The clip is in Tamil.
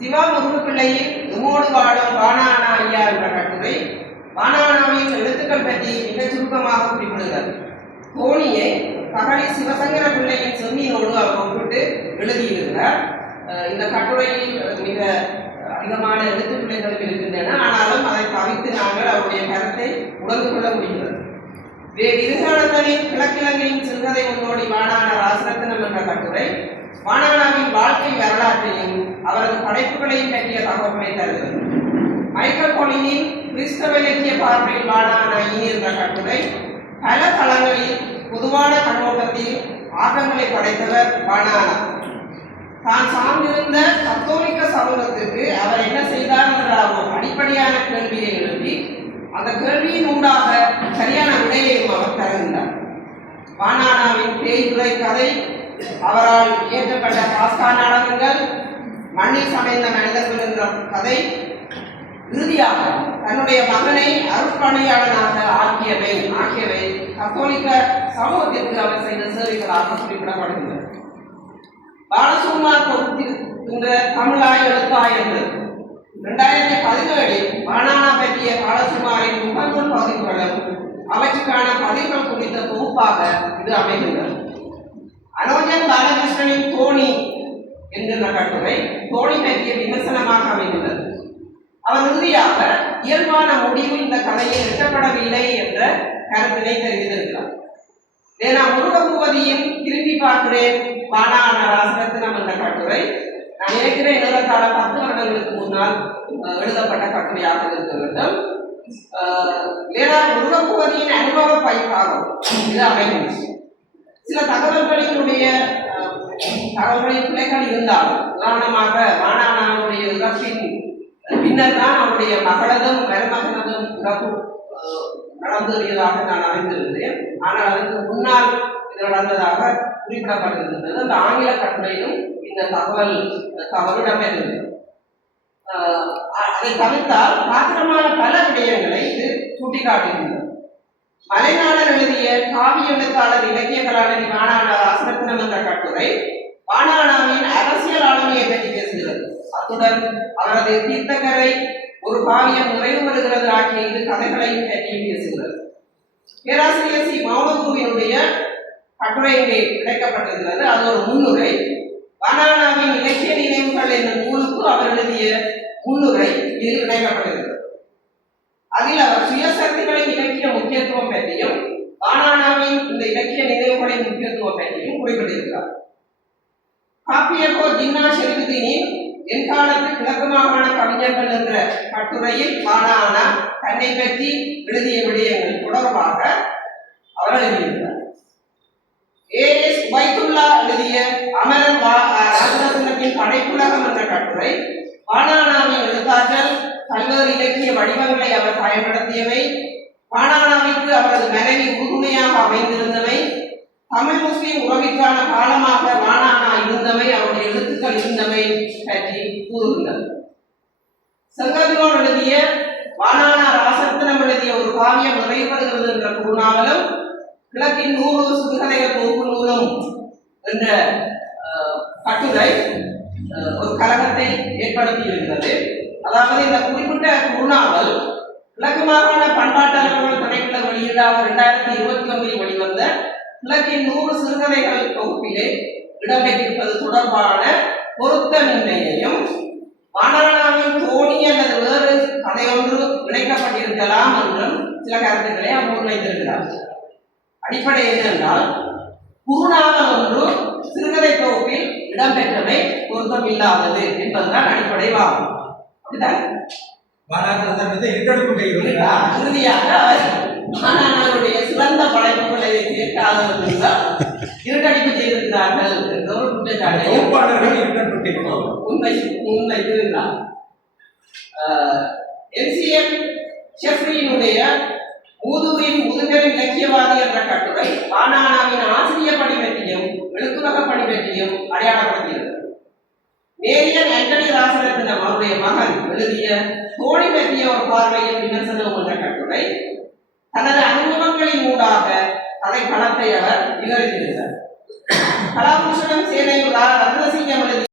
சிவா முருகப்பிள்ளையின் எமோடு வாழும் வானானா ஐயா என்ற கட்டுரை வானானாவின் எழுத்துக்கள் பற்றி மிகச் சுருக்கமாக குறிப்பிடுகிறது. தோணியை தகழி சிவசங்கர பிள்ளையின் செம்மியோடு அவர் ஒப்பிட்டு எழுதியிருக்கிறார். இந்த கட்டுரையில் மிக அதிகமான எழுத்துப்பிள்ளைகள் இருக்கின்றன. ஆனாலும் அதை தவிர்த்து நாங்கள் அவருடைய கருத்தை உணர்ந்து கொள்ள முடிகிறது. இருகாலங்களின் கிழக்கிழங்கையின் சிறுகதை முன்னோடி வானான ராசரத்னம் என்ற கட்டுரை வானானாவின் வாழ்க்கை வரலாற்றையும் அவரது படைப்புகளையும் பற்றிய தகவல்களை தருகிறது. மைக்கேல் கொலினின் கிறிஸ்தவ இலக்கிய பார்வையில் வானானா என்ற கட்டுரை பல தளங்களில் பொதுவான கண்ணோட்டத்தில் ஆக்கங்களை படைத்தவர் வானானா. தான் சார்ந்திருந்த கத்தோலிக்க சமூகத்திற்கு அவர் என்ன செய்தார் என்ற அடிப்படையான கேள்வியை எழுப்பி அந்த கேள்வியின் ஊடாக சரியான விடையையும் அவர் தருகின்றார். வானானாவின் பேய்துறை கதை, அவரால் இயற்றப்பட்ட பாஸ்கா நாடகங்கள், மண்ணில் சமைந்த மனிதர்கள் என்ற கதை, இறுதியாக தன்னுடைய மகனை அருட்பணியாளனாக ஆகியவை கத்தோலிக்க சமூகத்திற்கு அவர் செய்த சேவைகளாக குறிப்பிடப்படுகின்றன. பாலசுமார் பொறுத்திருக்கின்ற தமிழாய் எழுத்தாய் என்று 2017 வானானா பற்றிய பாலசுமாரின் முகநூல் பதிவுகளும் அவற்றுக்கான பதிவுகள் குறித்த தொகுப்பாக இது அமைகின்றது. அனோஜன் பாலகிருஷ்ணனின் தோணி என்கின்ற கட்டுரை தோணி பற்றிய விமர்சனமாக அமைகின்றது. அவர் இறுதியாக இயல்பான முடிவு இந்த கதையில் எட்டப்படவில்லை என்ற கருத்தினை தெரிவித்திருக்கிறார். ஏன்னா முருகபூபதியின் திரும்பி பார்க்கிறேன் வானானா ராசரத்னம் என்ற கட்டுரை நான் நினைக்கிறேன் ஏறத்தாழ 10 வருடங்களுக்கு முன்னால் எழுதப்பட்ட கட்டுரையாக இருக்க வேண்டும். ஏன்னா முருகபூபதியின் அனுபவ பயிற்சாகும் இது அமைகின்றது. சில தகவல்களினுடைய பிள்ளைகள் இருந்தாலும் உதாரணமாக வானானாவுடைய இறப்பின் பின்னர் தான் அவருடைய மகளதும் மருமகனதும் இறப்பு நடந்ததாக நான் அறிந்திருந்தேன். ஆனால் அதற்கு முன்னால் இது நடந்ததாக குறிப்பிடப்பட்டிருந்தது. அந்த ஆங்கில கட்டுரையிலும் இந்த தகவலிடம் இருந்தது. அதை தவிர்த்தால் பாத்திரமான பல விடயங்களை இது சுட்டிக்காட்டுகின்றது. மலைநாளர் எழுதிய காவிய எழுத்தாளர் இலக்கிய கலாநிதி வானானா ராசரத்னம் என்ற கட்டுரை வானானாவின் அரசியல் ஆளுமையை பற்றி பேசுகிறது. அத்துடன் அவரது தீர்த்தக்கரை ஒரு காவியம் நிறைவு வருகிறது ஆகிய இரு கதைகளையும் பற்றியும் பேசுகிறது. பேராசிரியர் சி மௌனகுருவினுடைய கட்டுரை இங்கே கிடைக்கப்பட்டிருக்கிறது. அது ஒரு முன்னுரை. வானானாவின் இலக்கிய நினைவுகள் என்ற நூலுக்கு அவர் எழுதிய முன்னுரை இதில் கிடைக்கப்பட்டிருக்கிறது. அதில் அவர் சுயசக்திகளின் இலக்கிய முக்கியத்துவம் பற்றியும் வானானாவின் இந்த இலக்கிய நினைவுகளின் முக்கியத்துவம் பற்றியும் குறிப்பிட்டிருக்கிறார். காப்பியகோ ஜின்னா ஷெரீஃபுதீனின் என்காலத்து கிழக்கு மாகாண கவிஞர்கள் என்ற கட்டுரையில் வானானா தன்னை பற்றி எழுதிய விடயங்கள் தொடர்பாக அவர் எழுதியிருக்கிறார். ஏஎஸ் உபைதுல்லா எழுதிய அமரன் ராஜரத்னத்தின் படைப்புலகம் என்ற கட்டுரை வானானாவின் எழுத்தாற்றல், பல்வேறு இலக்கிய வடிவங்களை அவர் பயன்படுத்தியவை, வானானாவிற்கு அவரது மனைவி உறுதுணையாக அமைந்திருந்தவை, தமிழ் முஸ்லிம் உறவிற்கான காலமாக வானானா இருந்தவை, அவருடைய எழுத்துக்கள் இருந்தவை பற்றி கூறுகின்றது. செங்கதிரோடு எழுதிய வானானா ராசரத்னம் எழுதிய ஒரு காவியம் நிறைவேறுகிறது என்ற குறுநாவலும், கிழக்கின் 100 சிறுகதைகள் தொகுப்பு நூலும் என்ற கட்டுரை ஒரு கழகத்தை ஏற்படுத்தி இருக்கிறது. அதாவது இந்த குறிப்பிட்ட குறுநாவல் கிழக்கு மாகாண பண்பாட்டாளர்கள் கணக்கில் வெளியீடாக 2021 வெளிவந்த கிழக்கின் 100 சிறுகதைகள் தொகுப்பிலே இடம்பெற்றிருப்பது தொடர்பான பொருத்தமின்மையையும் வானானாவின் தோணி அல்லது வேறு கதையொன்று இணைக்கப்பட்டிருக்கலாம் என்றும் சில கருத்துக்களை அவர் முன்வைத்திருக்கிறார். அடிப்படை என்னென்றால் குறுநாவல் ஒன்று சிறுகதை தொகுப்பில் இடம்பெற்றவை பொருத்தமில்லாதது என்பதுதான் அடிப்படை வாதம். இறுதியாக வானானாவுடைய சிறந்த படைப்புகளை சேர்க்காதவர்கள் இருட்டடிப்பு செய்திருக்கிறார்கள் என்ற ஒரு குற்றச்சாட்டை முன்வைத்திருந்தார். என்சிஎம் ஷெஃப்ரியினுடைய ஊதுவின் முதுகரின் இலக்கியவாதி என்ற கட்டுரை வானானாவின் ஆசிரியர் பணி பற்றியும் எழுத்துலக பணி பற்றியும் அடையாளப்படுத்தியிருக்கிறது. மேரியன் ஆண்டனி ராசரத்னம் அவருடைய மகன் எழுதிய தோணி பற்றிய ஒரு பார்வையில் விமர்சனம் என்ற கட்டுரை தனது அனுபவங்களின் ஊடாக கதை களத்தை அவர் விவரித்திருந்தார். கலாபூஷணம் சேனையுள்ளார் ரத்னசிங்கம் எழுதிய